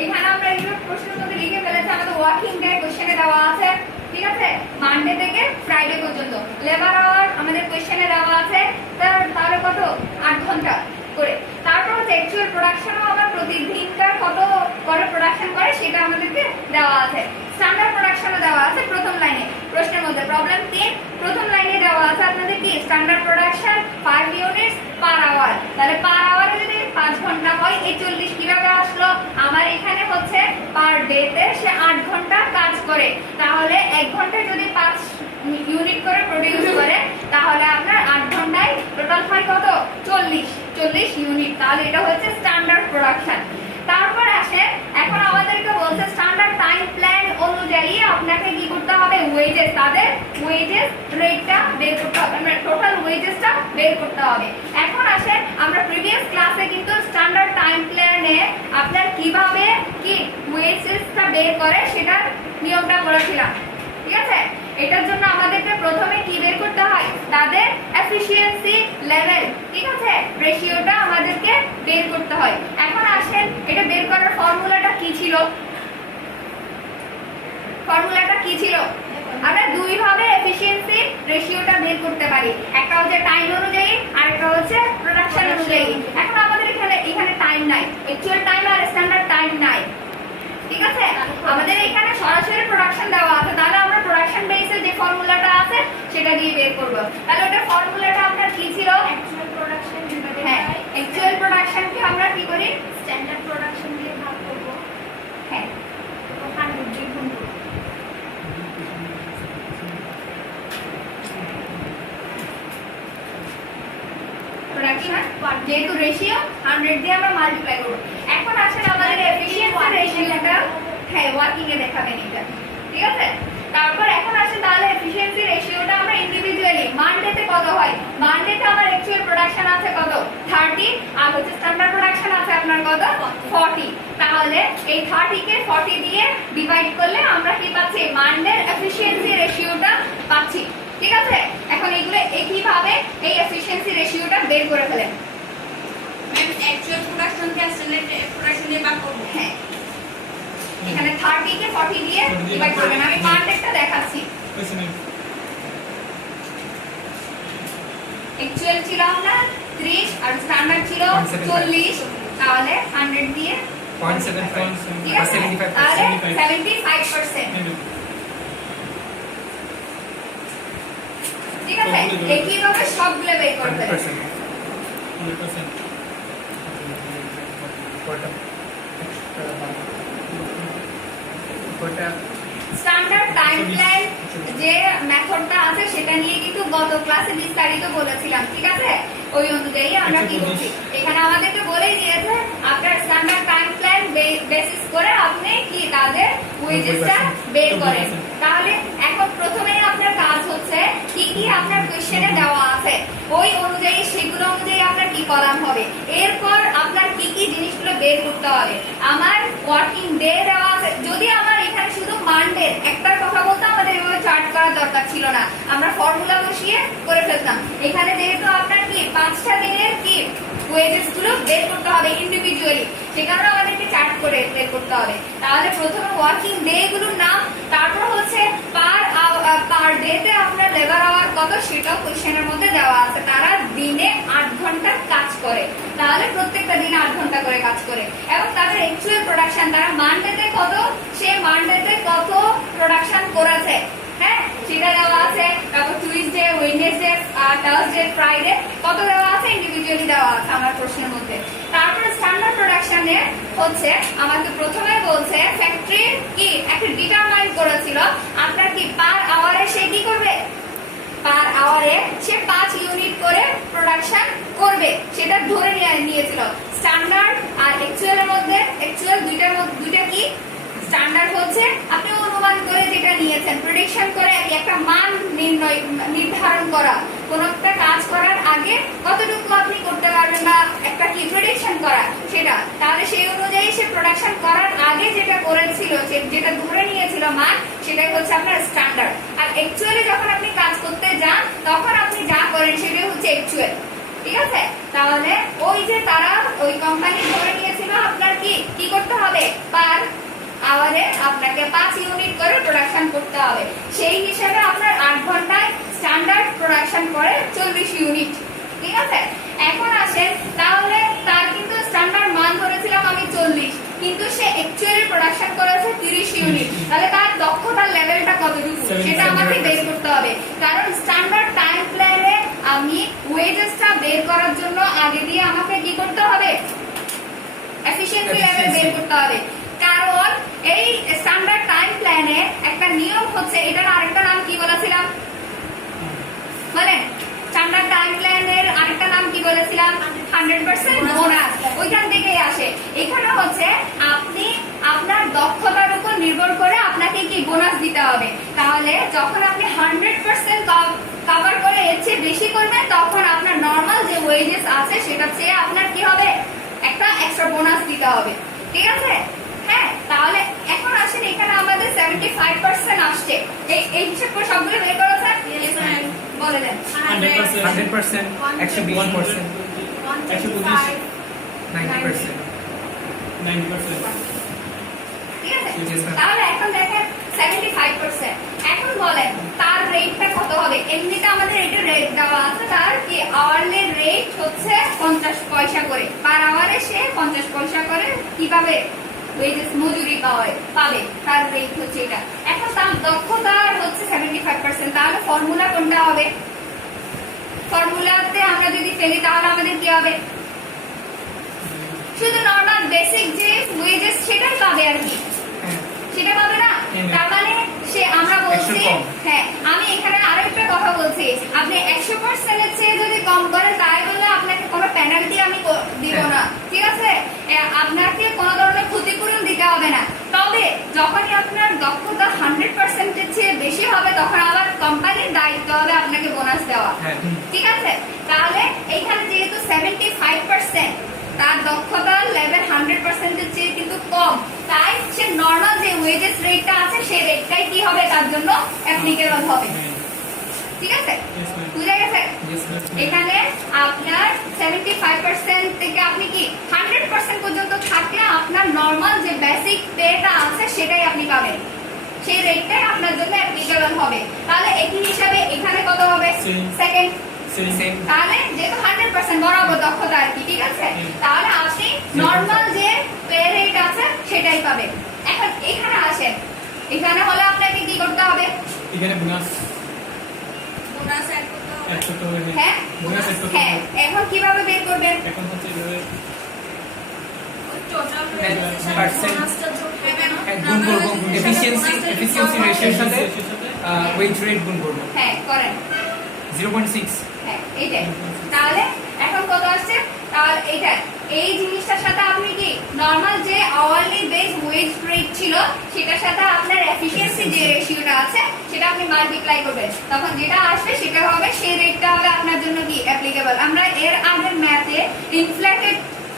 এখানে আমরা এগুলো প্রশ্নের মধ্যে লিখে ফেলেছি, আমাদের ওয়ার্কিং ডে কোশ্চেনে দেওয়া আছে, ঠিক আছে, মানডে থেকে ফ্রাইডে পর্যন্ত। লেবার আওয়ার আমাদের কোশ্চেনে দেওয়া আছে, তাহলে কত 8 ঘন্টা করে। তারপর হচ্ছে অ্যাকচুয়াল প্রোডাকশনও আবার প্রতিদিনকার কত করে প্রোডাকশন করে সেটা আমাদেরকে দেওয়া আছে। স্ট্যান্ডার্ড প্রোডাকশনও দেওয়া আছে প্রথম লাইনে প্রশ্নের মধ্যে। প্রবলেম 3 প্রথম লাইনে দেওয়া আছে আপনাদের কি standard production 5 units per hour. তাহলে পার আওয়ারে যদি 5 ঘন্টা হয় এই 40 কিভাবে আসলো? আমার এখানে হচ্ছে পার ডে তে সে 8 ঘন্টা কাজ করে, তাহলে 1 ঘন্টায় যদি 5 ইউনিট করে প্রোডিউস করে তাহলে আপনার 8 ঘন্টায় টোটাল হয় কত? 40 ইউনিট। তাহলে এটা হচ্ছে স্ট্যান্ডার্ড প্রোডাকশন। তারপর আসে এখন আমাদেরকে বলছে স্ট্যান্ডার্ড টাইম প্ল্যান অনুযায়ী আপনাকে কি করতে হবে? ওয়েজেস, তাদের ওয়েজেস রেটটা বের করতে হবে, মানে টোটাল ওয়েজেসটা বের করতে হবে। এখন আসে আমরা প্রিভিয়াস ক্লাসে কিন্তু স্ট্যান্ডার্ড টাইম প্ল্যানে আপনার কিভাবে কি ওয়েজেসটা বের করে সেটার নিয়মটা বলেছিলাম, ঠিক আছে। এটার জন্য আমাদেরকে প্রথমে কি বের করতে হয়? তাদের এফিশিয়েন্সি লেভেল, ঠিক আছে, রেশিওটা আমাদেরকে বের করতে হয়। এখন আসেন এটা বের করার ফর্মুলাটা কি ছিল? আমরা দুই ভাবে এফিশিয়েন্সি রেশিওটা বের করতে পারি, একটা হচ্ছে টাইম অনুযায়ী আর একটা হচ্ছে প্রোডাকশন অনুযায়ী। এখন আমাদের এখানে টাইম নাই, অ্যাকচুয়াল টাইম আর স্ট্যান্ডার্ড টাইম নাই, ঠিক আছে। আমাদের এখানে সরাসরি প্রোডাকশন দেওয়া আছে, তাহলে আমরা প্রোডাকশন বেসে যে ফর্মুলাটা আছে সেটা দিয়ে বের করব। তাহলে ওটা ফর্মুলাটা আপনার কি ছিল? অ্যাকচুয়াল প্রোডাকশন ডিভাইডেড হ্যাঁ, বাই অ্যাকচুয়াল প্রোডাকশনকে আমরা কি করি? স্ট্যান্ডার্ড প্রোডাকশন দিয়ে ভাগ করব। হ্যাঁ, 100 দিয়ে গুণ করব। প্রোডাকশন যেহেতু রেশিও 100 দিয়ে আমরা মাল্টিপ্লাই করব। এখন আসলে আমাদের এফিশিয়েন্সি রেশিওটা হ্যাঁ ওয়ার্কিং এ দেখাবেন এটা, ঠিক আছে। তারপর এখন আসে তাহলে এফিশিয়েন্সি রেশিওটা আমরা ইন্ডিভিজুয়ালি মানডেতে কত হয়? মানডেতে আমার অ্যাকচুয়াল প্রোডাকশন আছে কত? 30 আর হচ্ছে স্ট্যান্ডার্ড প্রোডাকশন আছে আপনার কত? 40। তাহলে এই 30 কে 40 দিয়ে ডিভাইড করলে আমরা কি পাচ্ছি? মানডের এফিশিয়েন্সি রেশিওটা পাচ্ছি, ঠিক আছে। এখন এগুলো একইভাবে এই এফিশিয়েন্সি রেশিওটা বের করে ফেলেন। Ma'am actual production K standard production দিয়ে ভাগ করব। হ্যাঁ, এখানে 30 কে 40 দিয়ে ডিভাইড করবেন। আমি মানডেটা দেখাচ্ছি। অ্যাকচুয়াল ছিল আমরা 30 আর স্ট্যান্ডার্ড ছিল 40, তাহলে 100 দিয়ে 0.75 ঠিক আছে, তাহলে 75%, ঠিক আছে। একইভাবে সবগুলো বের করে ফেলেন। স্ট্যান্ডার্ড টাইম প্ল্যান যে মেথডটা আছে সেটা নিয়ে কিন্তু গত ক্লাসে বিস্তারিত বলেছিলাম, ঠিক আছে। ওই অনুযায়ী আমরা কি করছি, এখানে আমাদেরকে বলেই দিয়েছে আপনার স্ট্যান্ডার্ড টাইম প্ল্যান বেসিস করে আপনি কি তাদের ওয়েজেসটা বের করেন। তাহলে এখন প্রথমেই আপনার কাজ হচ্ছে কি কি আপনার কোশ্চেনে দেওয়া আছে ওই অনুযায়ী সেগুলো অনুযায়ী আপনার কি কলাম হবে। এরপর আপনার কি কি জিনিসগুলো বের করতে হবে। আমার ওয়ার্কিং ডে দেওয়া আছে, যদি আমার এখানে শুধু মানডে একটার কথা বলতে আমাদের এভাবে চার্ট করার দরকার ছিল না, আমরা ফর্মুলা বসিয়ে করে ফেলতাম। এখানে যেহেতু আপনার কি 5টা দিনের কি ওয়েজেস গুলো বের করতে হবে ইন্ডিভিজুয়ালি, সে কারণে আমাদেরকে চার্ট করে বের করতে হবে। তাহলে প্রথমে ওয়ার্কিং ডে গুলোর নাম, তারপর হচ্ছে পার ডে তে আপনার লেবার আওয়ার কত সেটাও কোশ্চেনের মধ্যে দেওয়া আছে। তারা দিনে 8 ঘন্টা কাজ করে, তাহলে প্রত্যেকটা দিনে 8 ঘন্টা করে কাজ করে। এবং তাদের অ্যাকচুয়াল প্রোডাকশন তারা মানডেতে কত, সে মানডেতে কত প্রোডাকশন করেছে, হ্যাঁ সেটা দেওয়া আছে। তারপর টুইসডে, ওয়েডনেসডে, থার্সডে, ফ্রাইডে কত দেওয়া আছে ইন্ডিভিজুয়ালি দেওয়া আছে আমার প্রশ্নের মধ্যে। তারপর স্ট্যান্ডার্ড প্রোডাকশনে হচ্ছে আমাকে প্রথমে বলছে ফ্যাক্টরি কি একটা ডিটারমাইন করেছিল আপনার কি পার আওয়ারে সে কি করবে, পার আওয়ারে সে 5 ইউনিট করে প্রোডাকশন করবে, সেটা ধরে নিয়েছিল। স্ট্যান্ডার্ড আর অ্যাকচুয়ালের মধ্যে অ্যাকচুয়াল দুইটা কি স্ট্যান্ডার্ড হচ্ছে আপনি অনুমান করে যেটা নিয়েছেন, প্রেডিকশন করে একটা মান নির্ধারণ করা, কোন একটা কাজ করার আগে কতটুকু আপনি করতে পারবেন বা একটা কি প্রেডিকশন করা সেটা। তাহলে সেই অনুযায়ী সে প্রোডাকশন করার আগে যেটা করেছিল, যেটা ধরে নিয়েছিল মান, সেটাই হচ্ছে আপনার স্ট্যান্ডার্ড। আর অ্যাকচুয়ালি যখন আপনি কাজ করতে যান তখন আপনি যা করেন সেটাই হচ্ছে অ্যাকচুয়াল, ঠিক আছে। তাহলে ওই যে তারা ওই কোম্পানি ধরে নিয়েছিল আপনার কি করতে হবে, পার আওয়ারে আপনাকে 5 ইউনিট করে প্রোডাকশন করতে হবে। সেই হিসাবে আপনার 8 ঘন্টায় স্ট্যান্ডার্ড প্রোডাকশন করে 40 ইউনিট। ঠিক আছে, এখন আসেন তাহলে তার কিন্তু স্ট্যান্ডার্ড মান ধরেছিলাম আমি 40, কিন্তু সে অ্যাকচুয়ালি প্রোডাকশন করেছে 30 ইউনিট। তাহলে তার দক্ষতার লেভেলটা কতটুকু সেটা আমাকে বের করতে হবে। কারণ স্ট্যান্ডার্ড টাইম প্ল্যানে আমি ওয়েজেসটা বের করার জন্য আগে দিয়ে আমাকে কি করতে হবে, এফিশিয়েন্সি লেভেল বের করতে হবে। কারণ এই স্ট্যান্ডার্ড টাইম প্ল্যানে একটা নিয়ম হচ্ছে, এটার আরেকটা নাম কি বলেছিলাম মানে স্ট্যান্ডার্ড টাইম প্ল্যানের আরেকটা নাম কি বলেছিলাম, 100% বোনাস, ওইখান থেকেই আসে। এখানে হচ্ছে আপনি আপনার দক্ষতার উপর নির্ভর করে আপনাকে কি বোনাস দিতে হবে। তাহলে যখন আপনি 100% কভার করে এর চেয়ে বেশি করবেন, তখন আপনার নরমাল যে ওয়েজেস আছে সেটা চেয়ে আপনার কি হবে, একটা এক্সট্রা বোনাস দিতে হবে। ঠিক আছে, হ্যাঁ। তাহলে এখন আসেন এখানে আমাদের 75% আসছে, এই হিসাব করে সবগুলো বের করা যায়, বলে দেন। 100%, 101%, 125, 90%. 90%. ঠিক আছে, Yes, ma'am. তাহলে এখন দেখেন 75%। এখন বলেন তার রেটটা কত হবে। এমনিতে আমাদের এটা রেট দেওয়া আছে, তার কি আওয়ারলি রেট হচ্ছে 50 পয়সা করে, পার আওয়ারে সে 50 পয়সা করে কিভাবে ওয়েজেস মজুরি পাবে, তার রেট হচ্ছে এটা। এখন তার দক্ষতা হচ্ছে 75%, তাহলে ফর্মুলা কোনটা হবে, ফর্মুলাতে আমরা যদি ফেলি তাহলে আমাদের কি হবে, শুধু নরমাল বেসিক যে ওয়েজেস সেটাই পাবে আর কি, সেটা পাবে না। তার মানে সে আমরা বলছি, হ্যাঁ আমি এখানে আরো একটা কথা বলছি, আপনি 100% এর চেয়ে যদি কম করেন তাই বলে আপনাকে কোনো পেনাল্টি আমি দিব না। ঠিক আছে, আপনাকে কোনো ধরনের ক্ষতিপূরণ দিতে হবে না। তবে যখনই আপনার দক্ষতা 100% এর চেয়ে বেশি হবে, তখন আবার কোম্পানির দায়িত্ব হবে আপনাকে বোনাস দেওয়া। ঠিক আছে, তাহলে এইখানে যেহেতু 75% তার দক্ষতার লেভেল 100% এর চেয়ে কিন্তু কম, তাই সে নরমাল যে ওয়েজেস রেটটা আছে সেই রেটটাই কি হবে তার জন্য অ্যাপ্লিকেবল হবে। ঠিক আছে, বুঝা গেছে? এখানে আপনার 75% থেকে আপনি কি 100% পর্যন্ত থাকলে আপনার নরমাল যে বেসিক পেটা আছে সেটাই আপনি পাবেন, সেই রেটটাই আপনার জন্য অ্যাপ্লিকেবল হবে। তাহলে একই হিসাবে এখানে কত হবে, সেকেন্ড, তাহলে যেহেতু 100% বরাবর দক্ষতা আর কি। ঠিক আছে, তাহলে আপনি নরমাল যে পে রেট আছে সেটাই পাবেন। এখন এখানে আসেন, এখানে হলে আপনাকে কি করতে হবে, এখানে বোনাস বোনাস অ্যাড করতে হবে। অ্যাড করতে হবে। হ্যাঁ বোনাস অ্যাড করতে হ্যাঁ। হবে। এখন কিভাবে বের করবেন, এখন হচ্ছে এভাবে টোটাল percent বোনাসটা যোগ হবে না, গুণ করব, এফিশিয়েন্সি রেশিওর সাথে ওয়েজ রেট গুণ করব, হ্যাঁ করেন, 0.6। হ্যাঁ এইটাই। তাহলে এখন কত আসছে, তাহলে এইটা এই জিনিসটার সাথে আপনি কি নরমাল যে আওয়ারলি বেস ওয়েজ রেট ছিল সেটার সাথে আপনার এফিশিয়েন্সি যে রেশিওটা আছে সেটা আপনি মাল্টিপ্লাই করবেন, তখন যেটা আসবে সেটা হবে, সেই রেটটা হবে আপনার জন্য কি অ্যাপ্লিকেবল। আমরা এর আগের ম্যাথে ইনফ্লেটেড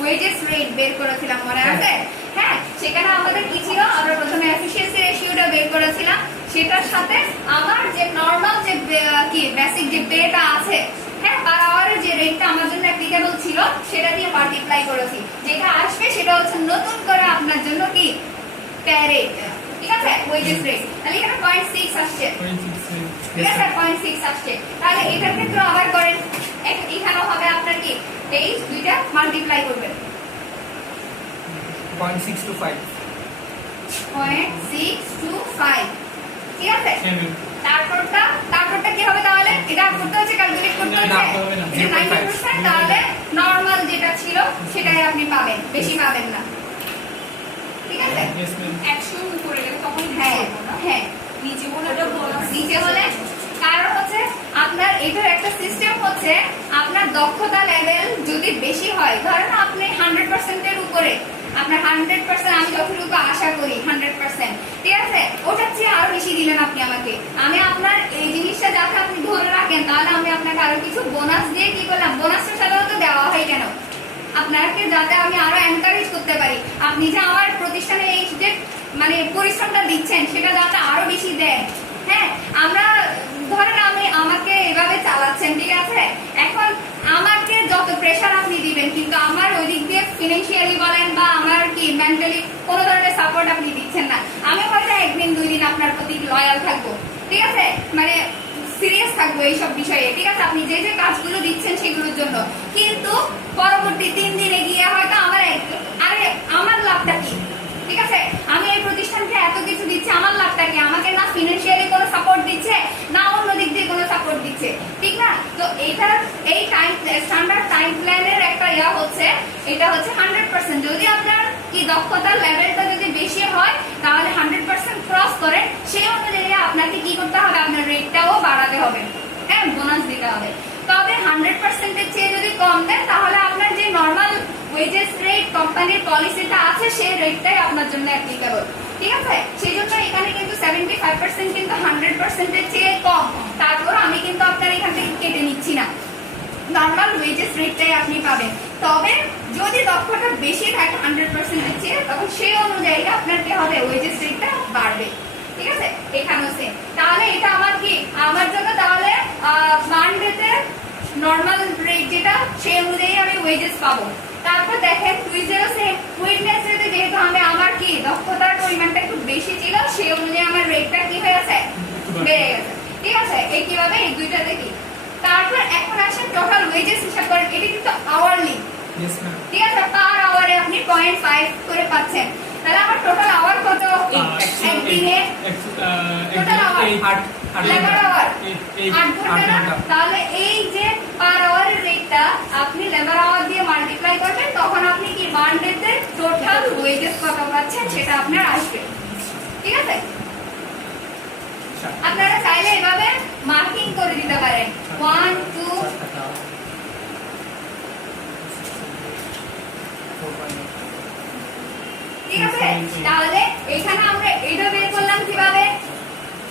ওয়েজেস রেট বের করেছিলাম, মনে আছে? হ্যাঁ, সেখানে আমাদের কি ছিল, আমরা প্রথমে এফিশিয়েন্সি রেশিওটা বের করেছিলাম, সেটার সাথে আমার যে নরমাল যে কি বেসিক যে পেটা আছে, হ্যাঁ পার আওয়ারের যে রেটটা আমার জন্য অ্যাপ্লিকেবল ছিল সেটা দিয়ে মাল্টিপ্লাই করেছি, যেটা আসবে সেটা হচ্ছে নতুন করে আপনার জন্য কি পে রেট। ঠিক আছে, ওয়েজেস রেট। তাহলে এখানে 0.6 আসছে, ঠিক আছে 0.6 আসছে। তাহলে এটার ক্ষেত্রে আবার করেন, এখানেও হবে আপনার কি এই দুইটা মাল্টিপ্লাই করবেন, 0.6 to 5। 0.6 to 5। ঠিক আছে, তারপরটা কি হবে, তাহলে এটা করতে হচ্ছে, ক্যালকুলেট করতে না, হচ্ছে, হবে না, এটা 90%, তাহলে নরমাল যেটা ছিল সেটাই আপনি পাবেন, বেশি পাবেন না। ঠিক আছে, 100 উপরে গেলে তখন হ্যাঁ হ্যাঁ নিচে বলে ওটা বোনাস নিচে হলে, কারণ হচ্ছে আপনার এটার একটা সিস্টেম হচ্ছে, আপনার দক্ষতা লেভেল যদি বেশি হয়, ধরেন আপনি 100% এর উপরে, আপনার 100% আমি যতটুকু আশা করি 100%, ঠিক আছে, ওটার চেয়ে আরো বেশি দিলেন আপনি আমাকে, আমি আপনার এই জিনিসটা যাতে আপনি ধরে রাখেন, তাহলে আমি আপনাকে আরো কিছু বোনাস দিয়ে কি করলাম, বোনাসটা সাধারণত দেওয়া হয় কেন, আপনাকে যাতে আমি আরো এনকারেজ করতে পারি, আপনি যে আমার প্রতিষ্ঠানে এই যে মানে পরিশ্রমটা দিচ্ছেন সেটা যাতে আরো বেশি দেন। হ্যাঁ, আমরা ধরেন আমাকে এভাবে চালাচ্ছেন, ঠিক আছে, এখন আমাকে যত প্রেশার আপনি দিবেন কিন্তু আমার ওই দিক দিয়ে ফিনান্সিয়ালি বলেন বা আমার কি মেন্টালি কোনো ধরনের সাপোর্ট আপনি দিচ্ছেন না। আমি হয়তো একদিন দুই দিন আপনার প্রতি লয়াল থাকবো, ঠিক আছে, মানে সিরিয়াস থাকবো এইসব বিষয়ে, ঠিক আছে, আপনি যে যে কাজগুলো দিচ্ছেন সেগুলোর জন্য, কিন্তু পরবর্তী 3 দিনে গিয়ে হয়তো আমার লাভটা কি, ঠিক আছে, আমি এই প্রতিষ্ঠানকে এত কিছু দিচ্ছি, আমার লাভটা কি, আমাকে না ফিনান্সিয়ালি কোনো সাপোর্ট দিচ্ছে না অন্য দিক দিয়ে কোনো সাপোর্ট দিচ্ছে, ঠিক না? তো এই টাইম স্ট্যান্ডার্ড টাইম প্ল্যানের একটা হচ্ছে, এটা হচ্ছে 100%। যদি আপনার কি দক্ষতার লেভেলটা যদি বেশি হয় তাহলে 100% ক্রস করে সেই অনুযায়ী আপনাকে কি করতে হবে, আপনার রেটটাও বাড়াতে হবে, হ্যাঁ, বোনাস দিতে হবে। তবে 100% এর চেয়ে যদি কম দেন তাহলে আপনার যে নরমাল ওয়েজেস রেট কোম্পানির পলিসিটা আছে সেই রেটটাই আপনার জন্য অ্যাপ্লিকেবল, ঠিক আছে। সেই জন্য এখানে কিন্তু 75% কিন্তু 100% এর চেয়ে কম, তারপর আমি কিন্তু আপনার এখান থেকে কেটে নিচ্ছি না, নরমাল ওয়েজেস রেটটাই আপনি পাবেন। তবে যদি দক্ষতা বেশি থাকে 100% এর চেয়ে তখন সেই অনুযায়ী আপনার কি হবে, ওয়েজেস রেটটা বাড়বে, ঠিক আছে। এখানেও সেম। তাহলে এটা আমার জন্য তাহলে মানডেতে নরমাল রেট যেটা সেই অনুযায়ী আমি ওয়েজেস পাবো। তারপর দেখেন টুইজেরও সেম, উইকনেসেতে যেহেতু আমার কি দক্ষতার পরিমাণটা একটু বেশি ছিল সেই অনুযায়ী আমার রেটটা কি হয়েছে, বেড়ে গেছে, ঠিক আছে। এই কিভাবে এই দুইটা দেখি। তারপর এখন আসেন টোটাল ওয়েজেস হিসাব করেন, এটা কিন্তু আওয়ারলি, ঠিক আছে, পার আওয়ারে আপনি 0.5 করে পাচ্ছেন। তাহলে আমার টোটাল আওয়ার কত একদিনে, টোটাল আওয়ার লেবার আওয়ার 8 ঘন্টা না? তাহলে এই যে পার আওয়ারের রেটটা আপনি লেবার আওয়ার দিয়ে মাল্টিপ্লাই করবেন, তখন আপনি কি মানডেতে টোটাল ওয়েজেস কত পাচ্ছেন সেটা আপনার আসবে, ঠিক আছে। আপনারা চাইলে এভাবে মার্কিং করে দিতে পারেন 1 2 ঠিক আছে। তাহলে এখানে আমরা এটা বের করলাম কিভাবে,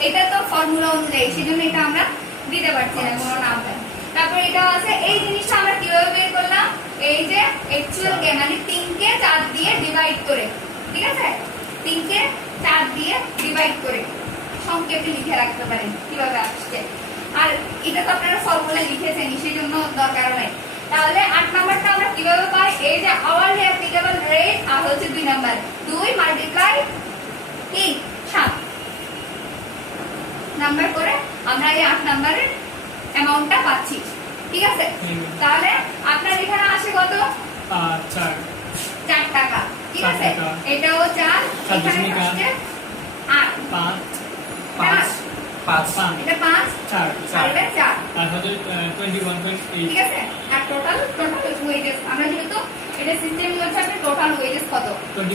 এটা তো ফর্মুলা অনুযায়ী, সেজন্য এটা আমরা দিতে পারছি না কোনো নাম্বার। তারপর এটা আছে এই জিনিসটা আমরা কিভাবে বের করলাম, এই যে অ্যাকচুয়াল কে মানে 3 কে 4 দিয়ে ডিভাইড করে, ঠিক আছে, 3 কে 4 দিয়ে ডিভাইড করে সংক্ষেপে লিখে রাখতে পারেন কিভাবে আসছে। আর এটা তো আপনারা ফর্মুলা লিখেছেন সেজন্য দরকার নাই। তাহলে 8 নাম্বারটা আমরা কিভাবে পাই, এই যে আওয়ারলি অ্যাপ্লিকেবল রেট আর হচ্ছে 2 নাম্বার, 2 মাল্টিপ্লাই 3 7 নাম্বার করে আমরা এই 8 নাম্বারের অ্যামাউন্টটা পাচ্ছি, ঠিক আছে। তাহলে আপনার এখানে আসে কত, 4 টাকা, ঠিক আছে, এটাও 4, এখানে আসছে 8 5 এটা 5 4 আর এটা 4 আর হচ্ছে 21.8, ঠিক আছে। আর টোটাল ওয়েজেস আমরা যেহেতু এটা সিস্টেম হচ্ছে আপনার টোটাল ওয়েজেস কত,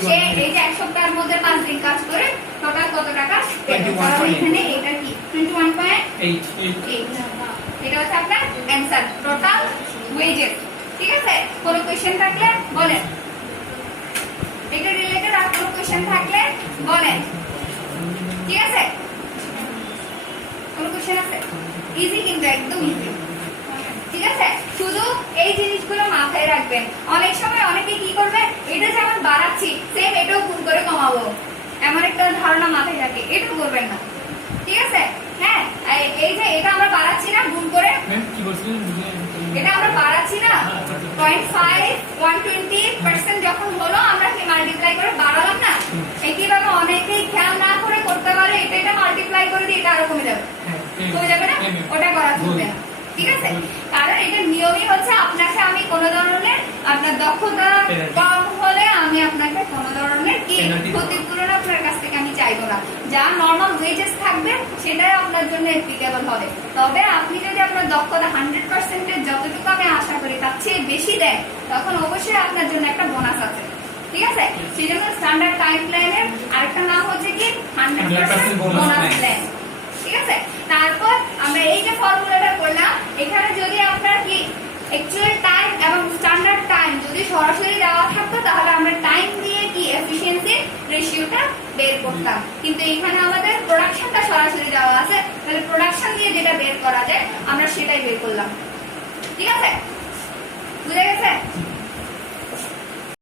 সে এই যে এক সপ্তাহের মধ্যে 5 দিন কাজ করে টোটাল কত টাকা, তাহলে এখানে এটা কি 21.8 এটা হচ্ছে আপনার অ্যানসার টোটাল ওয়েজেস, ঠিক আছে। কোনো কোশ্চেন থাকলে বলেন, এটা রিলেটেড আর কোনো কোশ্চেন থাকলে বলেন, ঠিক আছে। কোনো কোশ্চেন আছে, ইজি কিন্তু একদম ইজি, ঠিক আছে। শুধু এই জিনিসগুলো মাথায় রাখবেন। অনেক সময় অনেকে কি করবে, এটা যেমন বাড়াচ্ছি সেম এটাও গুণ করে কমাবো, এমন একটা ধারণা মাথায় থাকে, এটা করবেন না, ঠিক আছে। হ্যাঁ, এই যে এটা আমরা বাড়াচ্ছি না গুণ করে, কি বলছিলেন, এটা আমরা বাড়াচ্ছি না 0.5 120% যখন হলো আমরা কি মাল্টিপ্লাই করে বাড়ালাম না, একইভাবে অনেকেই খেয়াল না করে করতে পারে এটা মাল্টিপ্লাই করে দিয়ে এটা আরো কমে যাবে না, ওটা করা চলবে না, ঠিক আছে। কারণ এটা নিয়মই হচ্ছে আপনাকে আমি কোনো ধরনের আপনার দক্ষতা কম হলে আমি আপনাকে কোনো ধরনের কি ক্ষতিপূরণ আপনার কাছ থেকে আমি চাইবো না, যা নরমাল ওয়েজেস থাকবে সেটাই আপনার জন্য অ্যাপ্লিকেবল হবে। তবে আপনি যদি আপনার দক্ষতা 100% এর যতটুকু আমি আশা করি তার চেয়ে বেশি দেন তখন অবশ্যই আপনার জন্য একটা বোনাস আছে, ঠিক আছে। সেই জন্য স্ট্যান্ডার্ড টাইম প্ল্যানের আরেকটা নাম হচ্ছে কি 100% বোনাস প্ল্যান, ঠিক আছে। তারপর আমরা এই যে ফর্মুলাটা করলাম, এখানে যদি আপনার কি অ্যাকচুয়াল টাইম এবং স্ট্যান্ডার্ড টাইম যদি সরাসরি দেওয়া থাকতো তাহলে আমরা টাইম দিয়ে কি এফিশিয়েন্সি রেশিওটা বের করতাম, কিন্তু এখানে আমাদের প্রোডাকশনটা সরাসরি দেওয়া আছে, তাহলে প্রোডাকশন দিয়ে যেটা বের করা যায় আমরা সেটাই বের করলাম, ঠিক আছে, বুঝে গেছে।